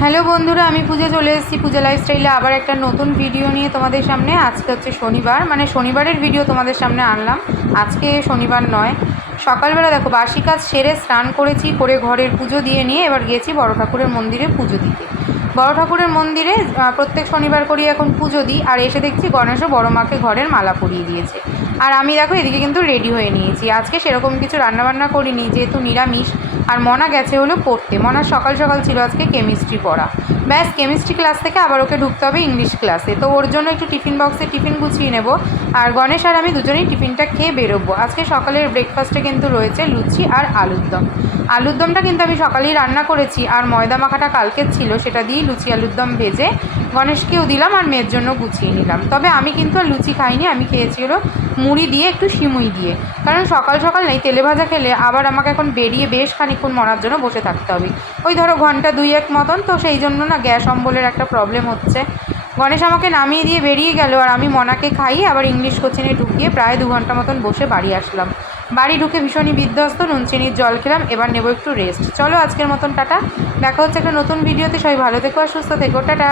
Hello বন্ধুরা, আমি পূজা চলে এসেছি পূজা লাইফস্টাইলে আবার একটা নতুন ভিডিও নিয়ে তোমাদের সামনে। আজকে হচ্ছে শনিবার, মানে শনিবারের ভিডিও তোমাদের সামনে আনলাম। আজকে শনিবার নয়, সকালবেলা দেখো বাসি কাজ সেরে স্নান করেছি, করে ঘরের পুজো দিয়ে নিয়ে এবার গেছি বড় ঠাকুরের মন্দিরে পুজো দিতে। বড় ঠাকুরের মন্দিরে প্রত্যেক শনিবার করি এখন পুজো দিই, আর এসে দেখছি গণেশও বড় মাকে ঘরের মালা পরিয়ে দিয়েছে। আর আমি দেখো এদিকে কিন্তু রেডি হয়ে নিয়েছি। আজকে সেরকম কিছু রান্নাবান্না করিনি, যেহেতু নিরামিষ। আর মনা গেছে হলো পড়তে, মনা সকাল সকাল ছিল আজকে কেমিস্ট্রি পড়া। ব্যাস, কেমিস্ট্রি ক্লাস থেকে আবার ওকে ঢুকতে হবে ইংলিশ ক্লাসে, তো ওর জন্য একটু টিফিন বক্সে টিফিন গুছিয়ে নেব। আর গণেশ আর আমি দুজনেই টিফিনটা খেয়ে বেরোবো। আজকে সকালের ব্রেকফাস্টে কিন্তু রয়েছে লুচি আর আলুর দম। আলুর দমটা কিন্তু আমি সকালেই রান্না করেছি, আর ময়দা মাখাটা কালকের ছিল, সেটা দিয়েই লুচি আলুর দম ভেজে গণেশকেও দিলাম আর মেয়ের জন্য গুছিয়ে নিলাম। তবে আমি কিন্তু আর লুচি খাইনি, আমি খেয়েছি হলো মুড়ি দিয়ে একটু সিমুই দিয়ে। কারণ সকাল সকাল নেই তেলে ভাজা খেলে আবার আমাকে এখন বেরিয়ে বেশ খানিক্ষণ মরার জন্য বসে থাকতে হবে, ওই ধরো ঘন্টা 2-1 মতন। তো সেই জন্য না গ্যাস অম্বলের একটা প্রবলেম হচ্ছে। গণেশ আমাকে নামিয়ে দিয়ে বেরিয়ে গেল, আর আমি মনাকে খাইয়ে আবার ইংলিশ কোচিংয়ে ঢুকিয়ে প্রায় 2 ঘন্টা মতন বসে বাড়ি আসলাম। বাড়ি ঢুকে ভীষণই বিধ্বস্ত, নুন চিনির জল খেলাম, এবার নেবো একটু রেস্ট। চলো আজকের মতন টাটা, দেখা হচ্ছে একটা নতুন ভিডিওতে। সবাই ভালো থেকো আর সুস্থ থেকো, টাটা।